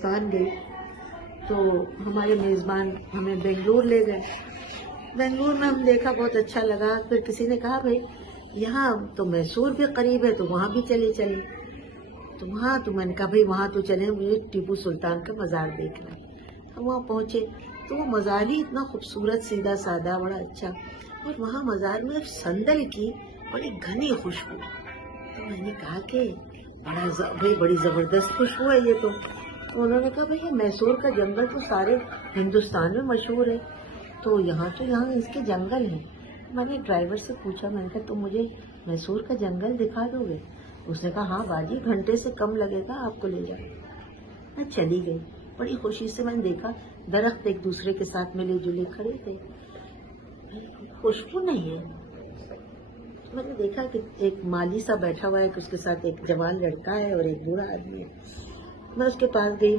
پاکستان گئی تو ہمارے میزبان ہمیں بنگلور لے گئے. بنگلور میں ہم دیکھا، بہت اچھا لگا. پھر کسی نے کہا بھائی یہاں تو میسور بھی قریب ہے تو وہاں بھی چلے تو وہاں تو میں نے کہا بھائی وہاں تو چلے، مجھے ٹیپو سلطان کا مزار دیکھنا. ہم وہاں پہنچے تو وہ مزار ہی اتنا خوبصورت، سیدھا سادہ، بڑا اچھا. اور وہاں مزار میں سندل کی بڑی گھنی خوشبو. تو میں نے کہا کہ بھائی بڑی زبردست خوشبو ہے یہ تو. انہوں نے کہا بھائی یہ میسور کا جنگل تو سارے ہندوستان میں مشہور ہے، تو یہاں اس کے جنگل ہیں. میں نے ڈرائیور سے پوچھا، میں نے کہا تم مجھے میسور کا جنگل دکھا دو گے؟ اس نے کہا ہاں باجی، گھنٹے سے کم لگے گا آپ کو لے جانا. میں چلی گئی. بڑی خوشی سے میں نے دیکھا درخت ایک دوسرے کے ساتھ ملے جلے کھڑے تھے. خوشبو نہیں ہے. میں نے دیکھا کہ ایک مالی سا بیٹھا ہوا ہے کہ اس کے ساتھ ایک جوان لڑکا ہے اور ایک بوڑھا آدمی ہے. میں اس کے پاس گئی.